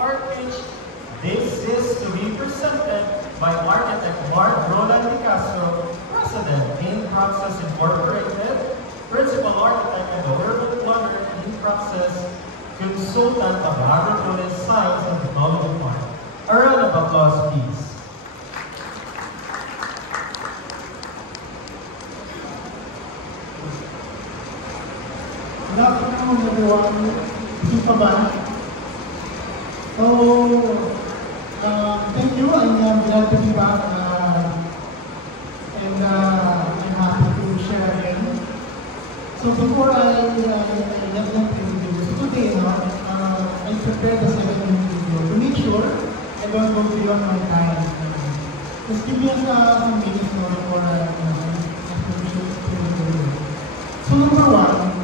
Park Beach. This is to be presented by architect Mark Roland Di Castro, President, In Praxis Incorporated, Principal Architect and the Urban Planner, In Praxis, Consultant of Agritourism Science and Technology Park. A round of applause, please. Good afternoon, everyone. This is So, thank you. I'm glad to be back, and I'm happy to share again. So, before I let them introduce today, I prepared the second video to make sure I don't go beyond my time. Just give me some minutes for introduction. So, number one,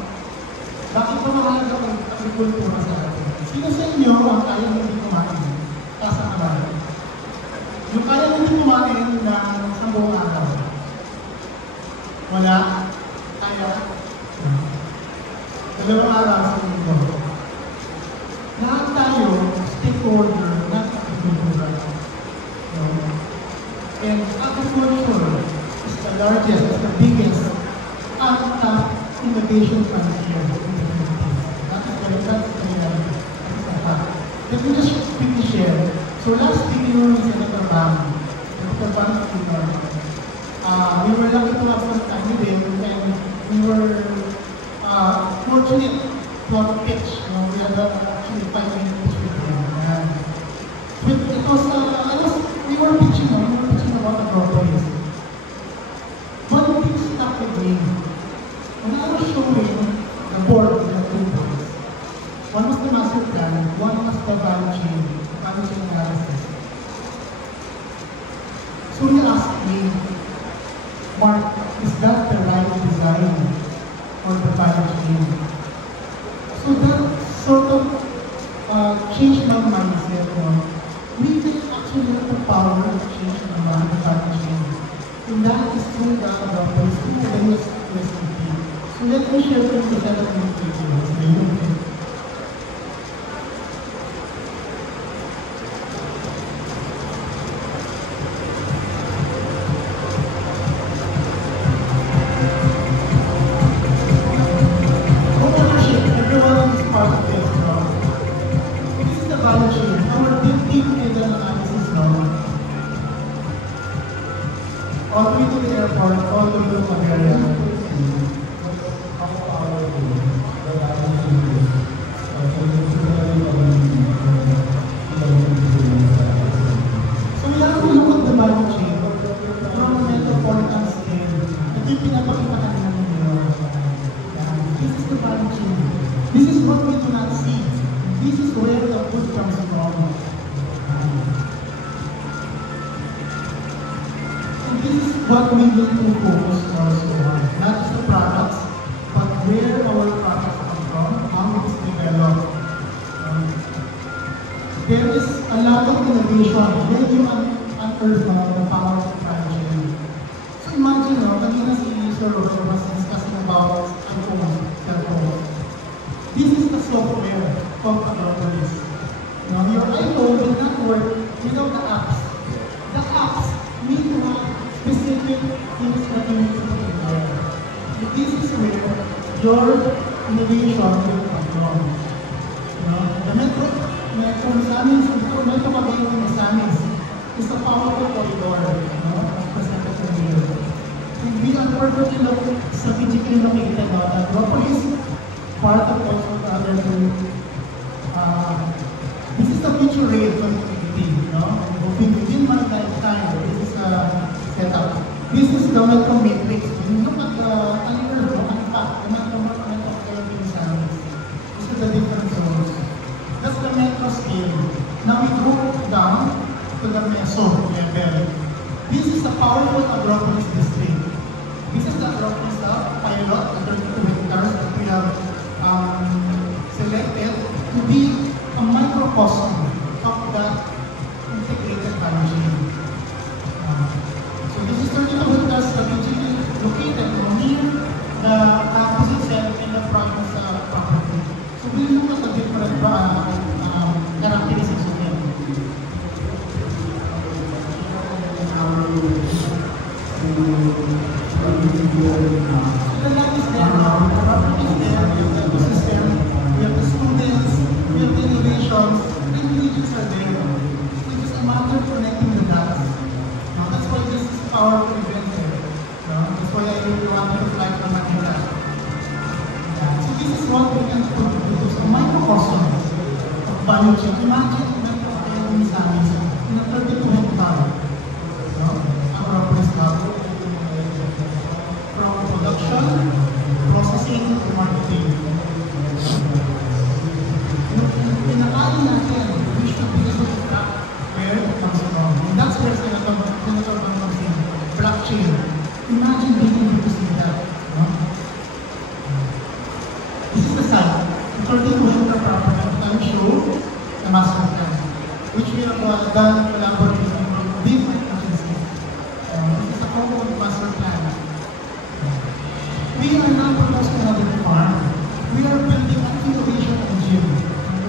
bakit pa mahalaga ang agrikultura sa atin? Sino sa inyo ang kaya hindi kumain? Tasa ka ba? Yung kaya hindi kumain ng isang buong araw? Wala? Kaya? Dalawang araw sa mundo. Lahat tayo, stakeholder ng agrikultura. And agriculture is the largest, is the biggest, untapped innovation frontier. Let me just quickly share. So last video ni Senator Bang, we were lucky to have some time with him, and we were fortunate to have a pitch. We had actually 5 minutes with him. We were pitching about Acropolis. One thing stuck with me. When I was showing the board, the two boards, one was the master plan, one was the value chain analysis. So he asked me, Mark, is that the right design for the value chain? So that sort of changed my mindset. We can actually have the power to change the value chain. And that is through the Acropolis, through the USDP. So let me share with you that video. All the way to the airport, all the way to the area. So we have to look at the value chain from a metropolitan scale. Ito yung pinapakita kanina ninyo. This is the value chain. This is what we do not see. This is where the food comes from. This is what we need to focus also on, not just the products, but where our products come from, how it is developed. There is a lot of innovation when you unearth the power of value chain. So imagine, kanina si Sir Roger was discussing about cell phone. This is the software of Acropolis. Your iPhone will not work without the apps. The apps need to have specific things that you need to put in there. This is where your innovation will come from. The Metro Misamis, Metro Cavite Misamis is a powerful corridor presented to you. We are perfectly strategically located on Acropolis, part of also the other two. This is the future rail connectivity. Within my lifetime, this is setup. This is the Metro Matrix. You look at the Metro Misamis. This is the different zones. That's the Metro scale. Now we go down to the Meso level. This is the powerful Acropolis district. This is the Acropolis pilot, the 32 hectares that we have selected to be a microcosm of that integrated value chain. So this is 32 hectares strategically located near the campus itself and the province property. So we look at the different characteristics YouTube. Imagine in a 32 hectare, ang properties level, from production, processing, to marketing. Pinakain natin, we should be able to track where it comes from. And that's where Senator Bang comes in, blockchain. Imagine being able to see that. This is the site, the 32 hectare property that I show the master plan, which we have done collaboratively with different agencies. This is a common master plan. We are not proposing another farm. We are building an innovation engine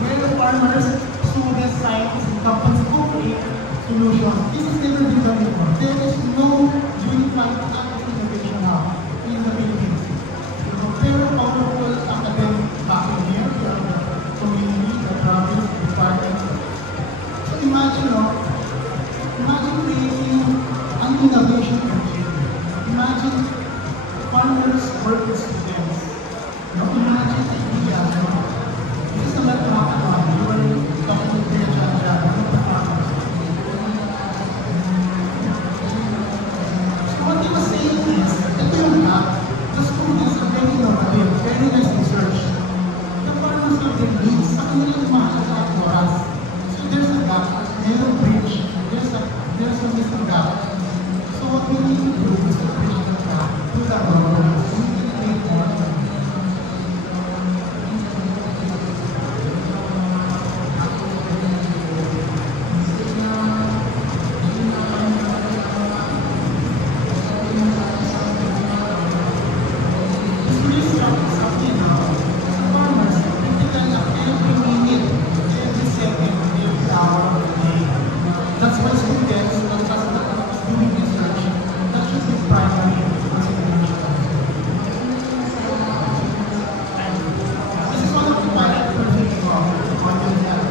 where farmers, students, scientists, and companies co-create solutions. This has never been done before. There is no unified innovation hub in the Philippines. Very powerful academic backing here, the community, the province, the department. So imagine creating an innovation engine. Imagine farmers work with students. Imagine ideas. This is the mathematical. You were talking to Kuya Janja, the farmers. So what he was saying is, ito yung gap. The students are very innovative, very nice research. The farmers have their needs. Sa kanilang mahal sa oras. So there's a gap. There's a bridge. There's a missing gap. So what we need to do is to bridge the gap to the programs. We need to make more. That's why students are just doing research. That should be primary consideration. This is one of the pilot projects of what you have.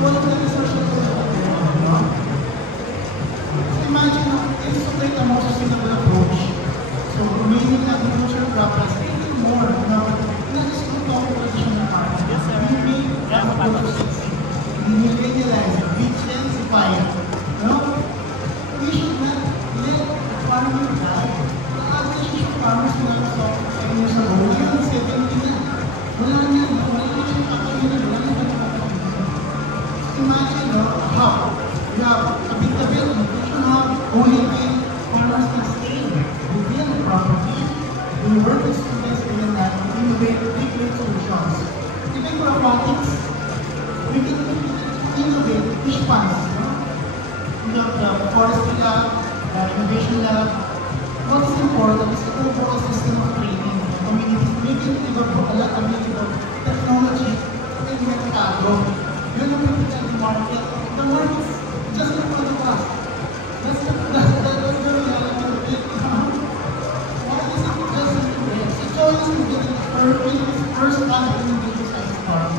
One of the research imagine if to take a more sustainable approach. So making agriculture crops even more innovative. Not just to talk traditional farming. We make agriculture sexy. We will regularize it, we intensify it. We should not let farming die. The average of farmers will not stop 10 years ago. Ngayon, 70 na. Wala na. Wala na siya kakainan. Wala na siya. Imagine, how? We have a bit of nutrition hub, only when farmers can stay within the property. We work with students in that, innovate, create solutions. Even for aquatics, we can innovate fish ponds. We have the forestry lab, the innovation lab. What is important is the overall system of training the community. We can develop a lot of technology in Mercado. Yun ang critical market. The market is just in front of us. That's the reality of it. Why is it just in the place? It's always in the first time in the science farm.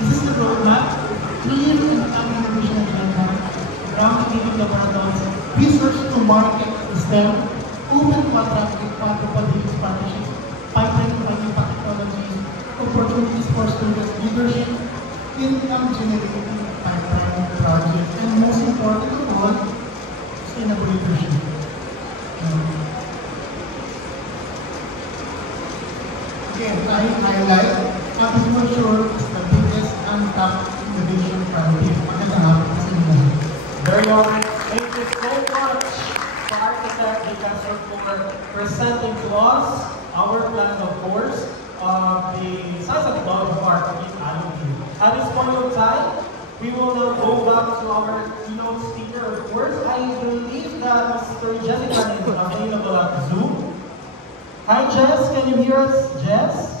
This is the roadmap. Clear and innovation agenda. Groundbreaking laboratories. Research to market STEM. Open contract with partnerships, pipeline for new technologies, opportunities for students, leadership, income generating pipeline project, and most important of all, sustainable leadership. Again, I highlight agriculture is the biggest untapped innovation priority. Magandang hapon sa inyo. Very well. Thank you so much, Architect De Castro, for presenting to us our plan, of course, of the science and technology park in Alumni. At this point of time, we will now go back to our keynote speaker. Of course, I believe that Mr. Jessica is available at Zoom. Hi, Jess. Can you hear us, Jess?